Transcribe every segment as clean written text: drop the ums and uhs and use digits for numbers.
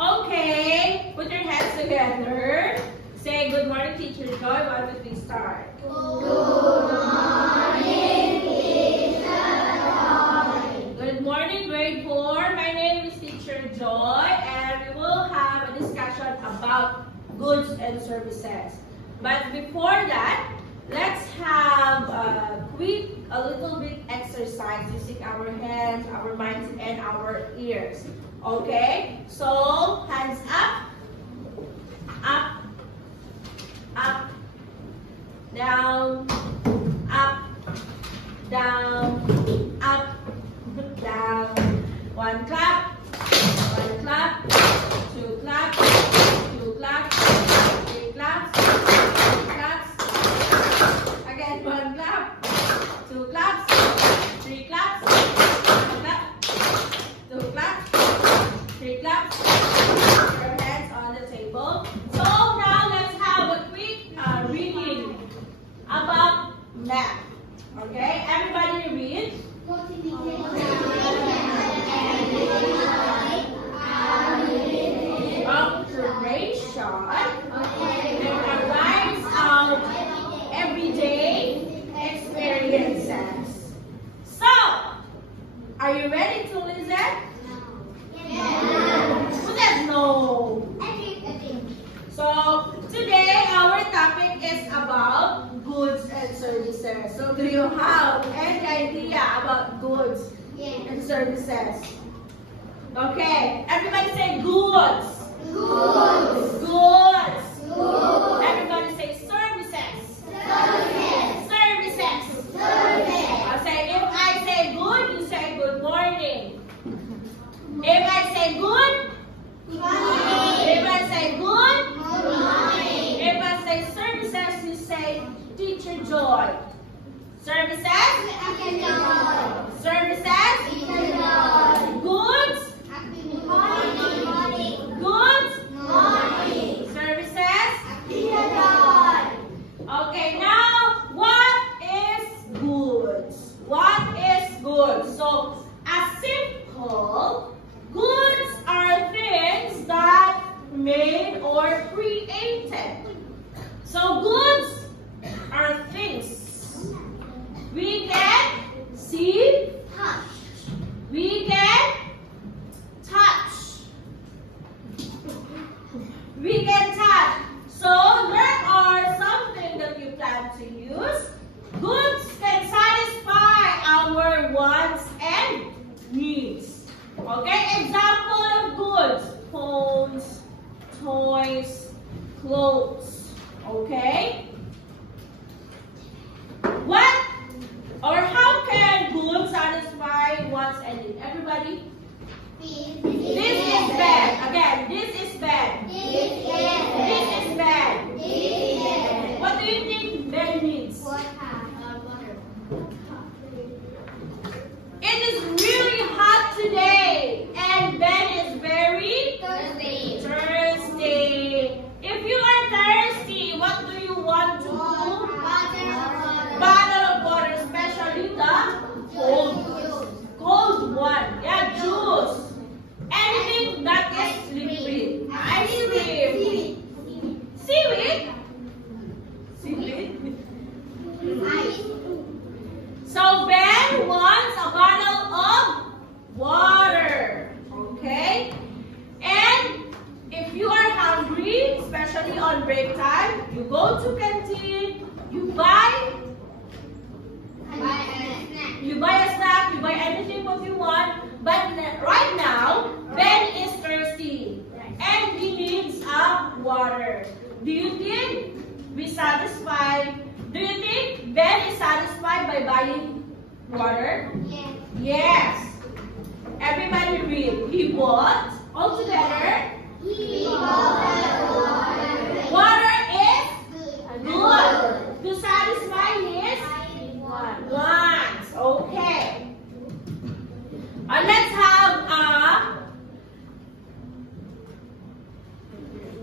Okay, put your hands together. Say good morning, Teacher Joy. Why don't we start? Good morning, Teacher Joy. Good morning, grade 4. My name is Teacher Joy, and we will have a discussion about goods and services. But before that, let's have a little bit exercise using our hands, our minds, and our ears. Okay? So, hands up, up, up, down, up, down, up, down. One clap, two clap, two claps, three claps, four claps. Again, one clap, two claps, three claps, one clap, two claps, three claps. Your hands on the table. So now let's have a quick reading about math. Okay, everybody read. Observation derives out everyday experiences. So, are you ready to listen? Who said no? So, today our topic is about goods and services. So, do you have any idea about goods and services? Okay, everybody say goods. Goods. Goods. Goods. Everybody say services. Services. Services. Services. I'll say, if I say good, you say good morning. If I say good, Good morning. if I say good, Good morning. if I say services, you say Teacher Joy. Services, Teacher Joy. services, Teacher Joy. goods, Good morning. goods, Morning. services. Teacher Joy. Okay, now what is goods? What is goods? So, as simple, goods are things that made or created. So, goods are things we can see, Touch. we can touch, we can touch. So, there are something that you plan to use. Goods can satisfy our wants and needs. Okay, example of goods: phones, toys, clothes. Okay? What or how can goods satisfy wants and needs? Everybody? This is bed. Again, this is bed. This is bed. What do you think bed needs? It is really hot today, and Ben is very thirsty. If you are thirsty, what do you want to do? Bottle of water, especially the cold one. Yeah, juice. Anything that is liquid. Ice cream. Seaweed? Seaweed? So Ben wants a bottle of water. Okay? And if you are hungry, especially on break time, you go to canteen, you buy a snack, you buy anything what you want. But right now, Ben is thirsty and he needs water. Do you think we satisfy? Do you think Ben is satisfied by buying water? Yes. Everybody read. He bought all together. Water is good to satisfy his wants. Okay. Let's have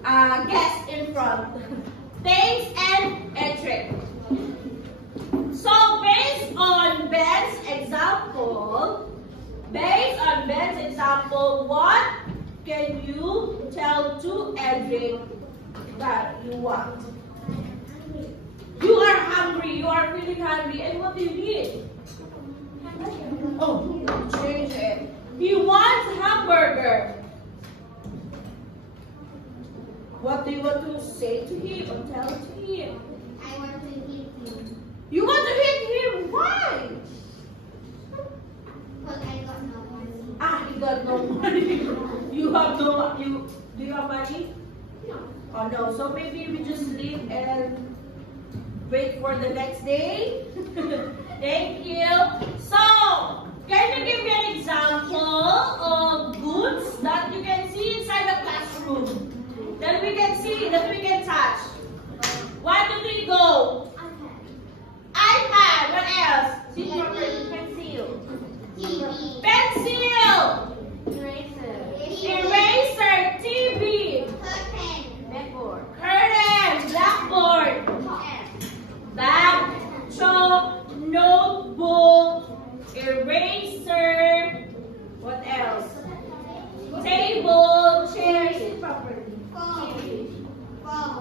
a guest in front. Thanks and Edric. So based on Ben's example, what can you tell to Edric that you want? You are hungry. You are feeling hungry. And what do you need? Oh, change it. He wants hamburger. What do you want to say to him or tell to him? I want to hit him. You want to hit him? Why? Because I got no money. Ah, he got no money. You have no. Do you have money? No. Oh no. So maybe we just leave and wait for the next day. Thank you. So, can you give me an example of goods that you can see inside the classroom? That we can see, that we can touch. 1, 2, 3, go. iPad. What else? See properly. Pencil. TV. Pencil. Eraser. Eraser. TV. Curtain. Blackboard. Curtain. Blackboard. Bag. Chalk. Notebook. Eraser. What else? Table. Chair. Sit properly.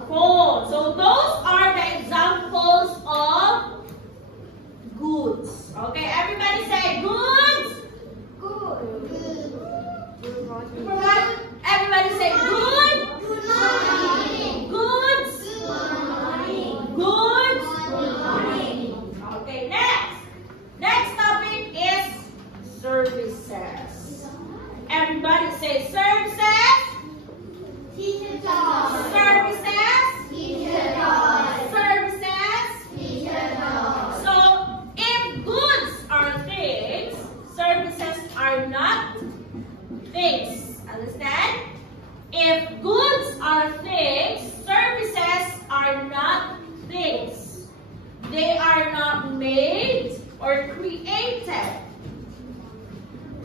Phone. So those are the examples of goods. Okay, everybody say goods. Good. Everybody say good. Good morning. Goods. Good morning. Goods. Good morning. Okay, next. Next topic is services. Everybody say services. Teacher Todd. Services. Teacher Todd. Services. Teacher Todd. So, if goods are things, services are not things. Understand? If goods are things, services are not things. They are not made or created.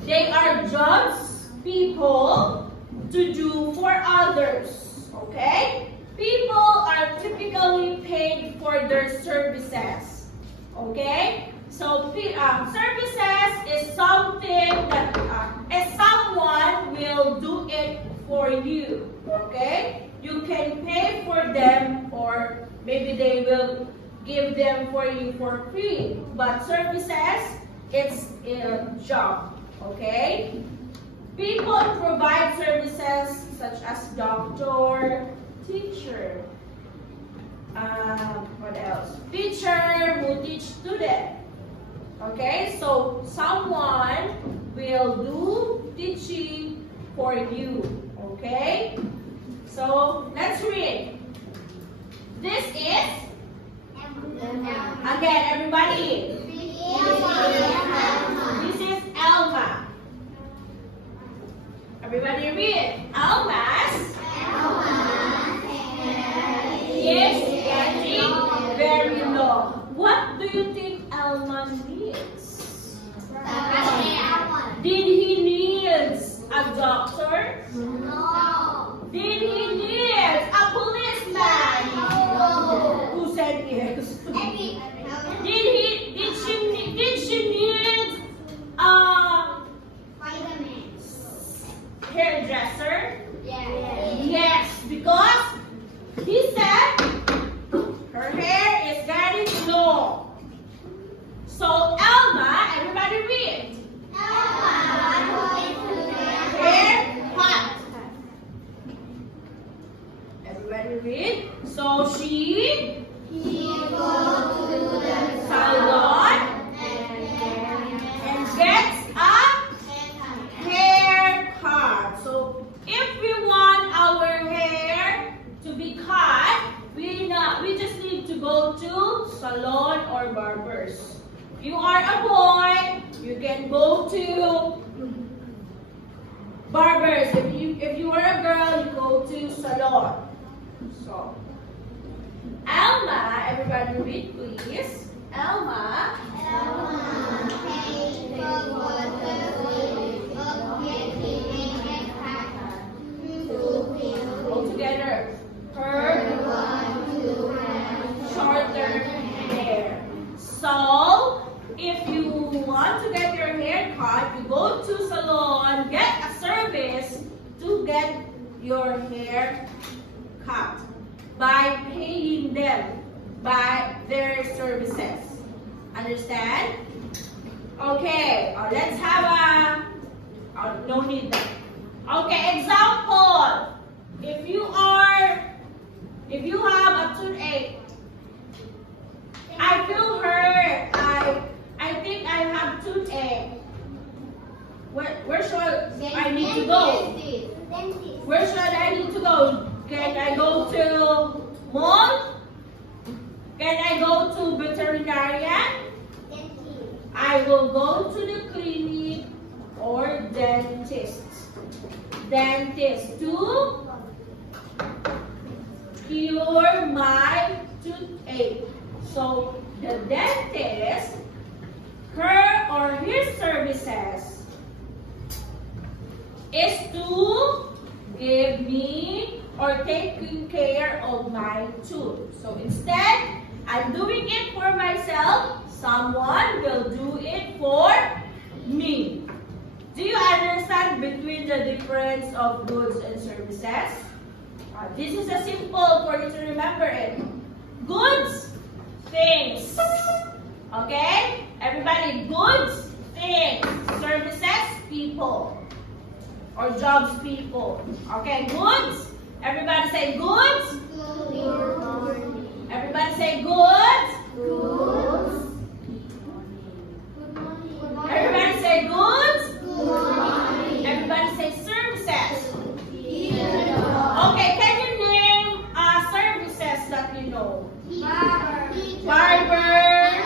They are jobs people to do for others. Okay? People are typically paid for their services. Okay? So, services is something that someone will do it for you. Okay? You can pay for them, or maybe they will give them for you for free. But services, it's a job. Okay? People provide services such as doctor, teacher, what else? Teacher who teach student. Okay, so someone will do teaching for you. Okay, so let's read. This is, again, everybody. This is Elma. Everybody read. Elma's is getting very low. What do you think Elma needs? Did he needs a doctor? No. Did he needs a policeman? No. Who said yes? Did she need a hairdresser? Yes, because he said her hair is getting long. So Elma, everybody read. Hair cut. Everybody read. So she salon and gets a haircut. So if we want our hair to be cut, we just need to go to salon or barbers. If you are a boy, you can go to barbers. If you are a girl, you go to salon. So Elma, everybody read please. Elma all together. Her shorter hair. So, if you want to get your hair cut, you go to salon, get a service to get your hair cut by paying them by their services. Understand? Okay, let's have a, no need that. Okay, example. If you have a toothache, I feel hurt, I think I have toothache. Where should I need to go? Where should I need to go? Can I go to mall? Can I go to veterinarian? I will go to the clinic or dentist. Dentist to cure my toothache. So the dentist, her or his services is to give me or taking care of my tooth. So instead, I'm doing it for myself, someone will do it for me. Do you understand between the difference of goods and services? This is a simple for you to remember it. Goods, things. Okay? Everybody, goods, things. Services, people. Or jobs, people. Okay, goods. Everybody say goods. Everybody say goods. Everybody say goods. Everybody say services. Okay, can you name services that you know? Barbers.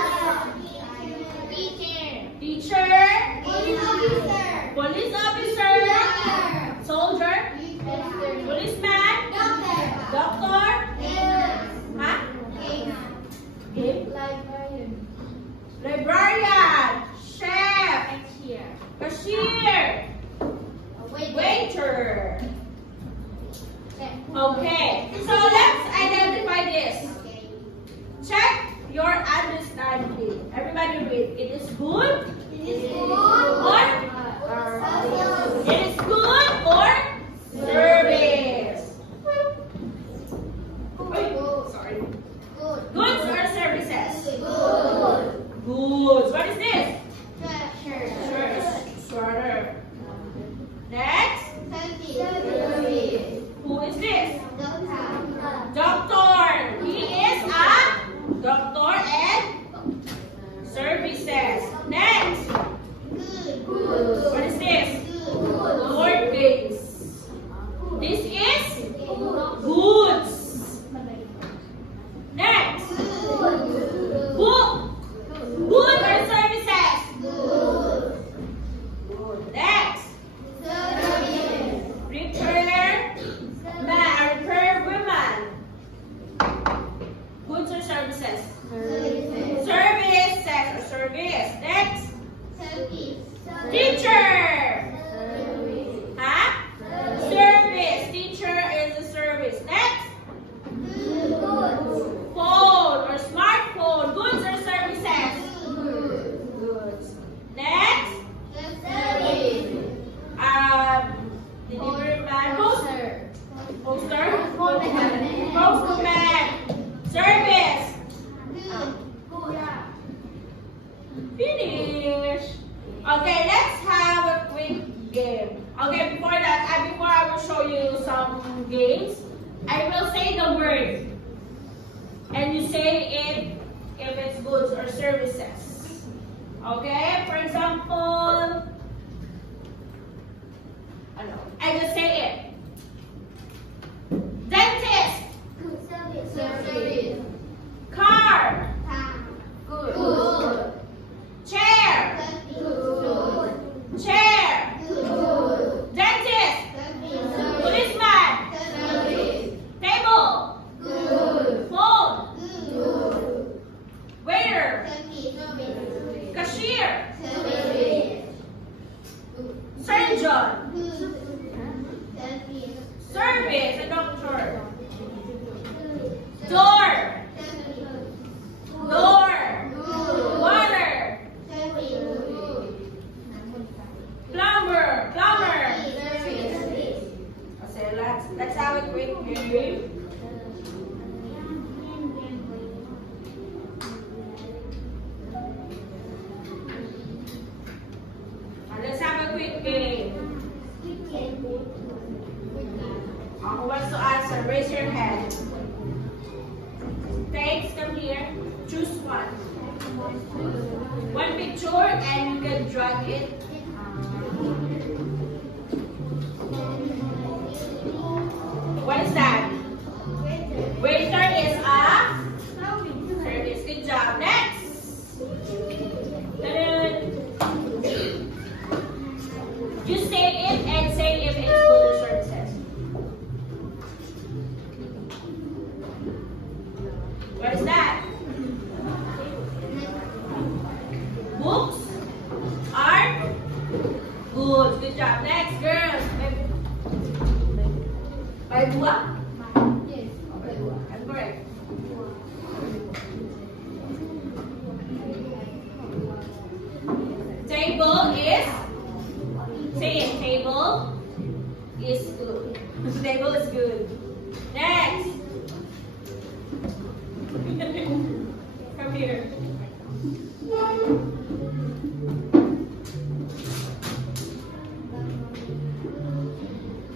Teacher. Police officer. Soldier. Policeman. Doctor. Huh? Librarian. Chef. Cashier. Waiter. Okay, so let's identify this. Check your understanding. Everybody read. It is good. It is good or it is good or service. Sorry. Goods or services? Goods. What is this? Sweater. Next. Who is this? Doctor. He is a doctor and services. Next. What is this? Word base. This is goods. Next. Book. Good or services? Next. Repair women. Goods or services? Services or service. Next. Teacher. Huh? Service. Teacher is a service. Next. Phone or smartphone. Goods or services? Goods. Next. Delivery man. Poster. Postman. Service. Finish. Okay, let's have a quick game. Okay, before I will show you some games, I will say the word. And you say it if it's goods or services. Okay, for example, I just say it. Dentist. Service. Car. Good. Chair. Good. Chair. Good. Dentist. Policeman. Service. Table. Good. Phone. Good. Waiter. Service. Cashier. Service. have a quick game. Let's have a quick game. Who wants to answer? Raise your hand. Thanks, come here. Choose one. One picture and you can drag it. What is that? Waiter is a service. Good job. Next. You say it and say if it's good or services. What is that? Books are good. Good job. Next, girls. By buah? Yes. That's correct. Table is, say it, table is good. Table is good. Next. Come here.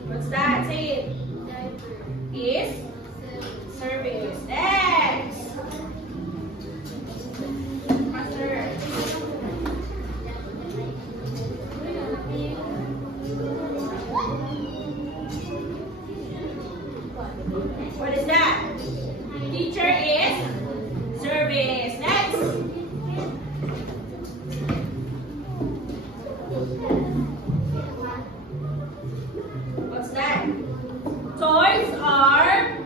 What's that? Say it. Is service. Next. Master. What is that? Teacher is service. Next. What's that? Toys are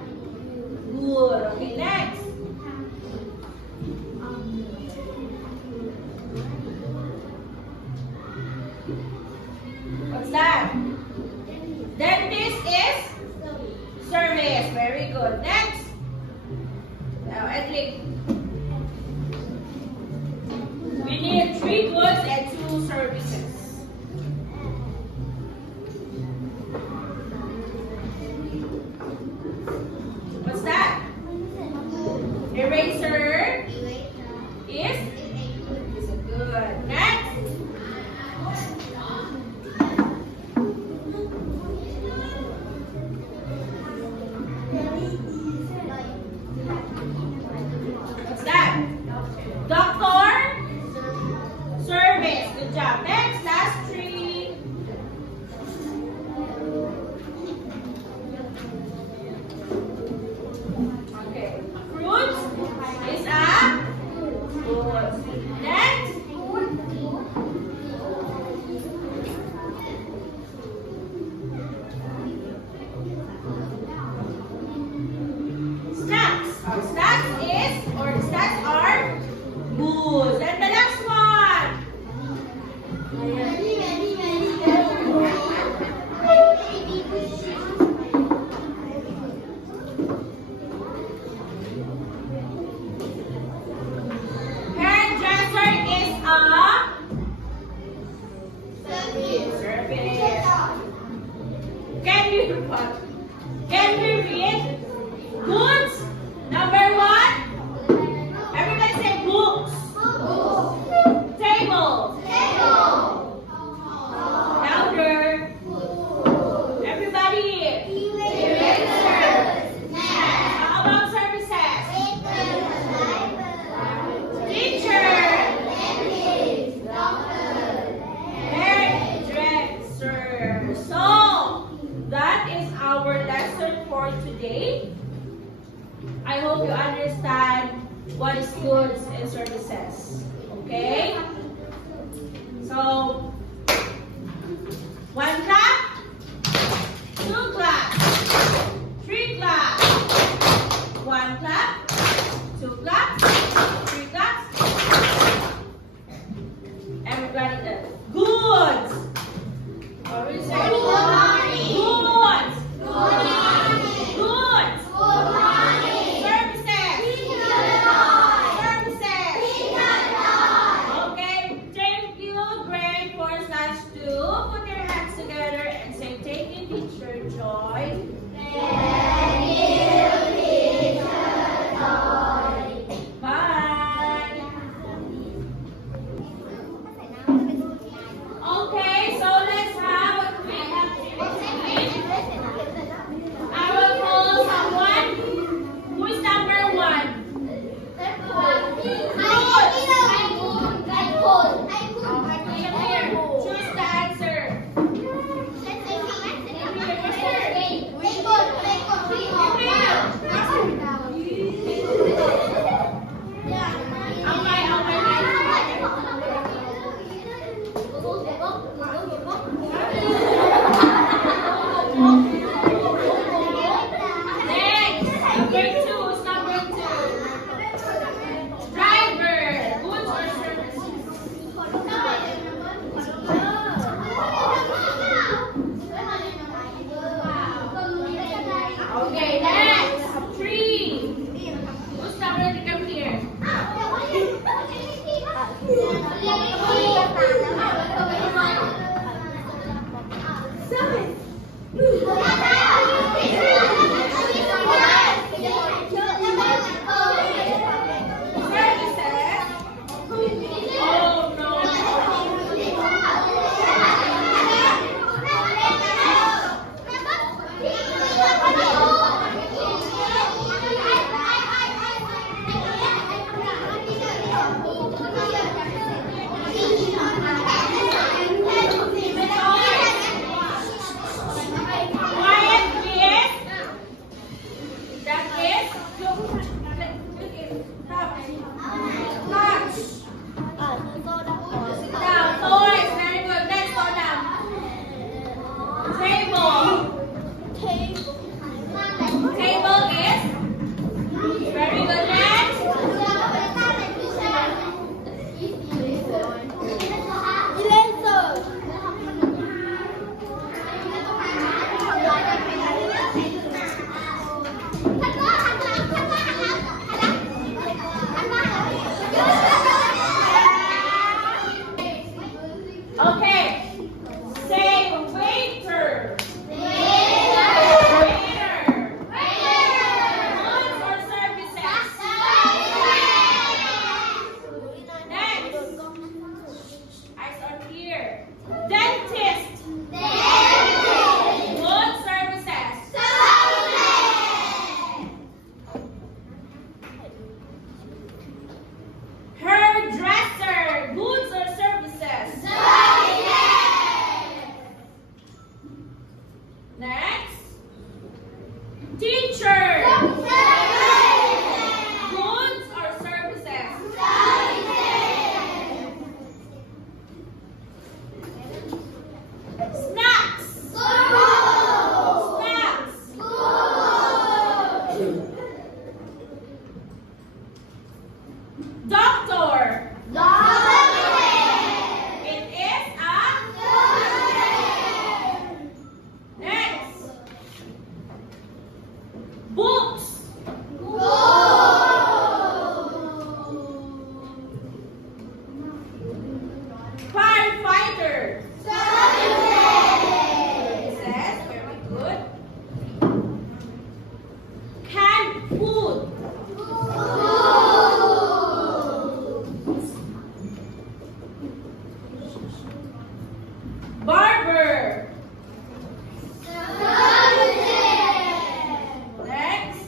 good. Okay, next. What's that? Dentist is service. Very good. Next. Now, Edley. We need 3 goods and 2 services. What's that? Eraser is good. Next. What's that? Doctor service. Good job. Next, last 3. Okay. Fruits is a good. Next. Snacks. Snacks is, or snacks are good. And the last one. Hairdresser is a service. Can we read goods? Number 1. Everybody say books. Table. Louder. Everybody. How about services? Teacher. Hairdresser. So, that is our lesson for today. I hope you understand what is goods and services. Okay? So, 1 clap, 2 clap, 3 clap, 1 clap, 2 claps, 3 claps. Everybody does. Goods. What do we say? Goods. Put your hands together and say, thank you, Teacher Joy. Cameron, come here. Barber. Next.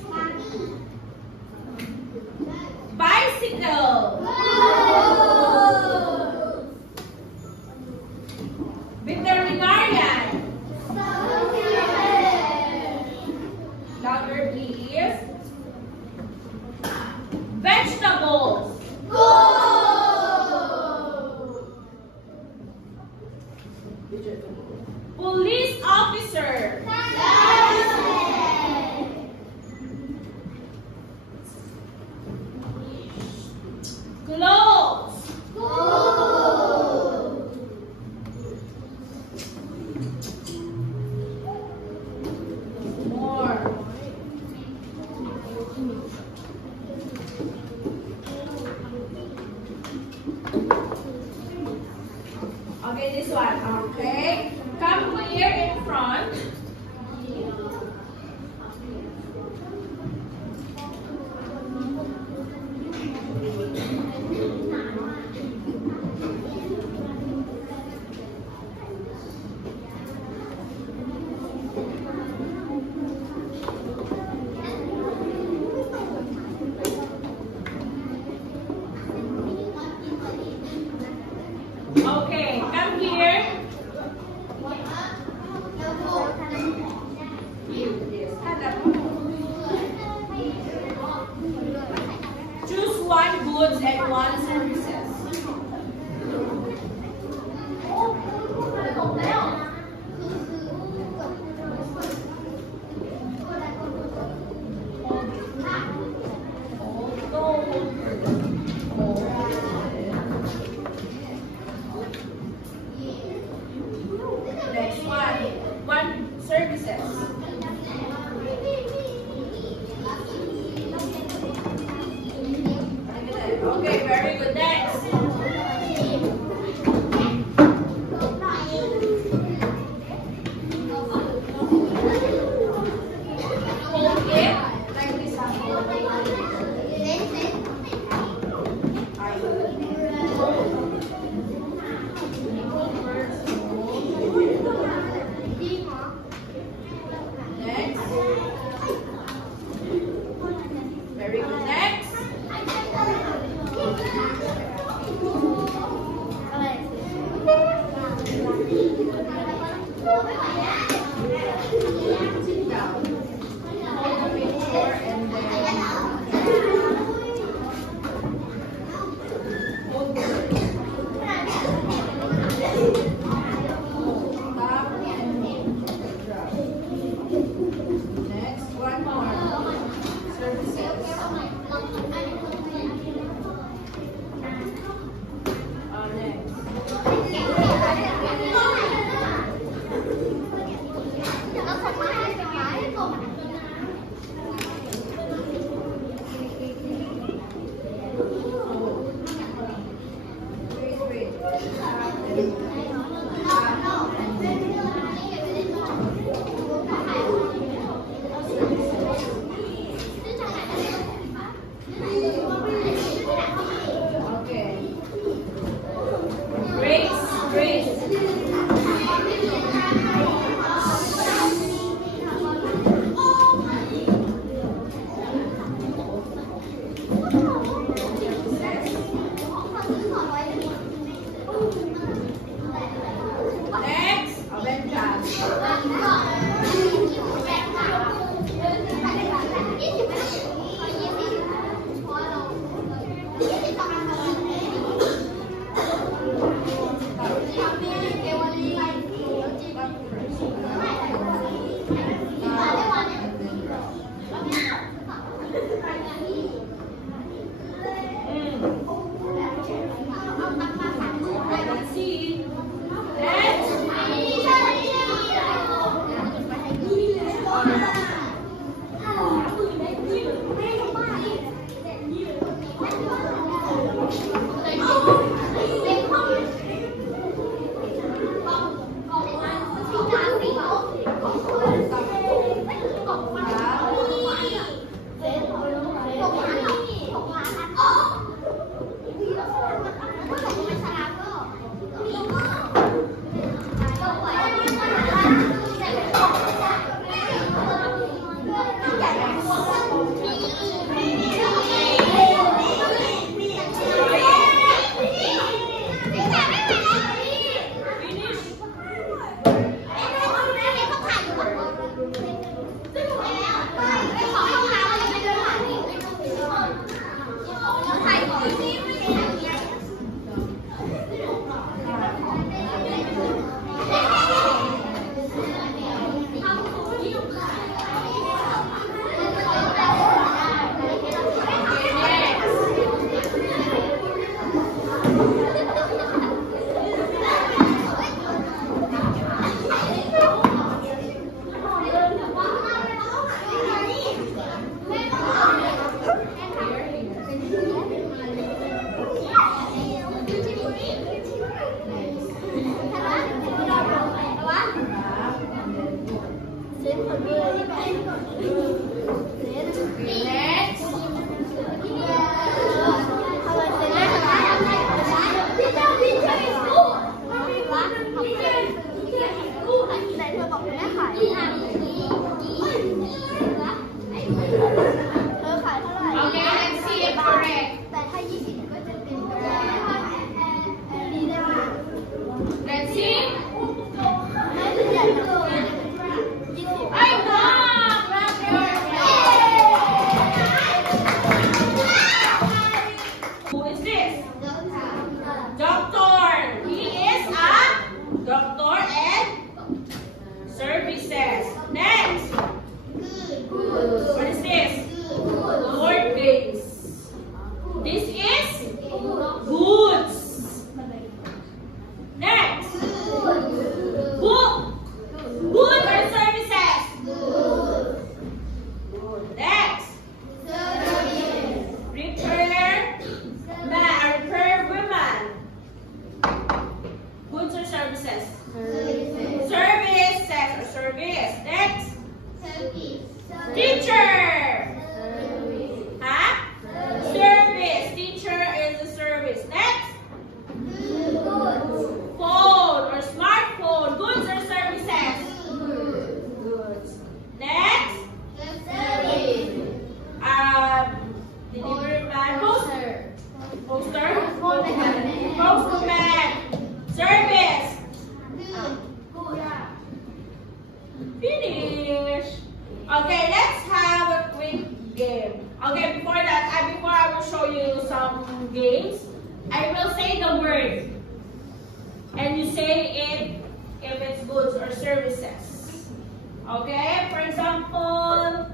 one more. Services. Okay, let's have a quick game. Okay, before I will show you some games, I will say the word. And you say it if it's goods or services. Okay, for example,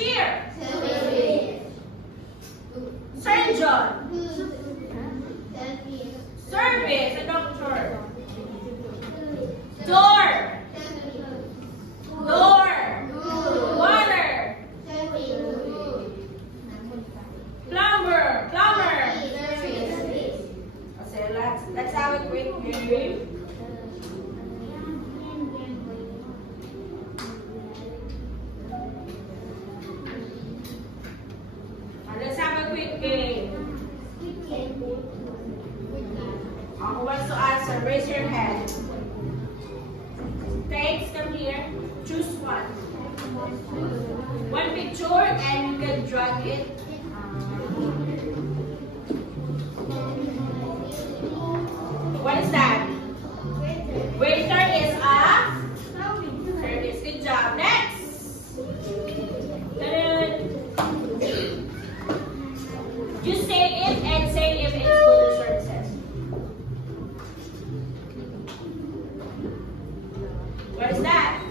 Cashier. Service. Surgeon. Service. Service. A doctor. Door. Door. Water. Plumber. Plumber. Okay, let's have a quick game. Let's have a quick game. Who wants to answer? Raise your hand. Thanks, come here. Choose one. One picture and you can drag it. What is that? Waiter is a service. Good job. Next. Ta-da. You say it and say if it's good or services. What is that?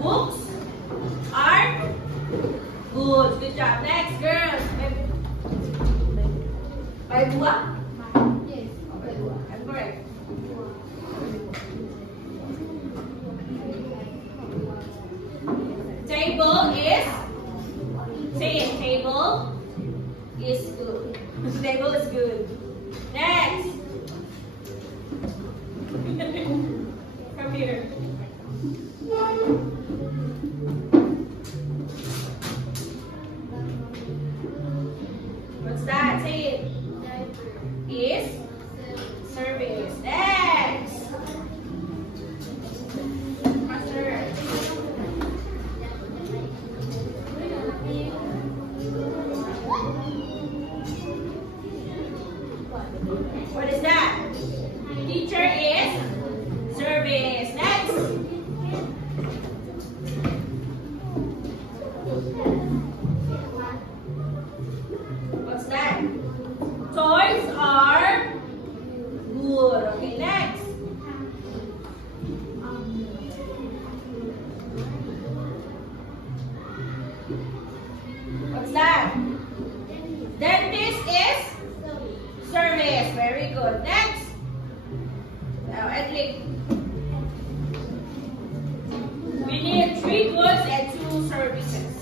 Books are good. Good job. Next, girls. By Bua? Yes. By Bua. I'm correct. Table is. Say it. Table is good. Table is good. Next. Come here. What's that? Say it. Is service. Next. Master. What is that? Teacher is service. Next. What's that? Toys are good. Okay, next. What's that? Dentist is service. Very good. Next. Now, Edley. We need 3 goods and 2 services.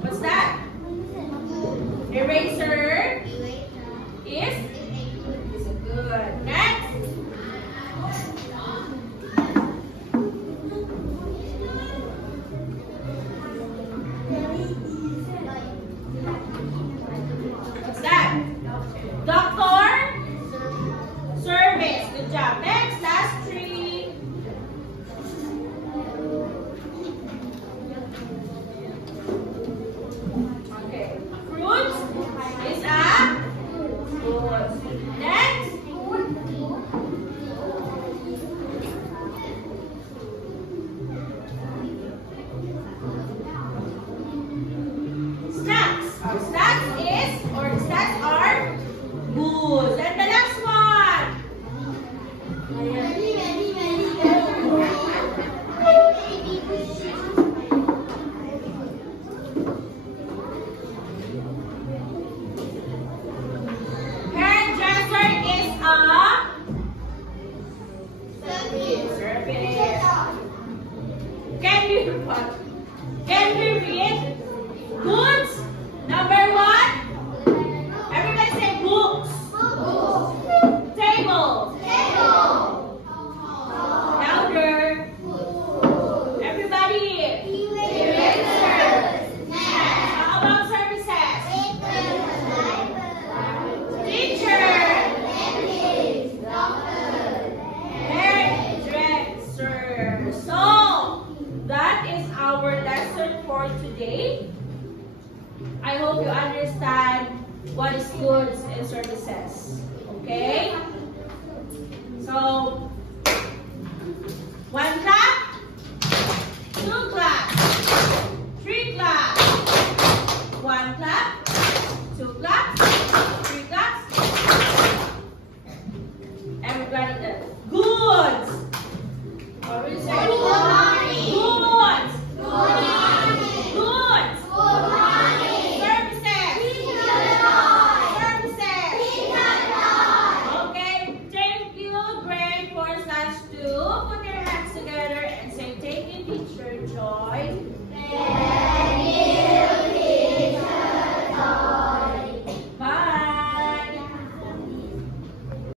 What's that? Eraser is good. Next. What's that? Doctor? Service. Good job. Next, last 3. Okay. Fruits is a good. Next. Snacks. Snacks is or snacks are good. And the last one. Hairdresser is a service. Can we read goods? Number 1. Everybody say books. Table. Louder. Everybody. How about services? Teacher. Hairdresser. So, that is our lesson for today. I hope you understand what is goods and services. Okay? So, 1 clap, 2 clap, 3 clap, 1 clap, 2 claps, 3 claps. planet Earth?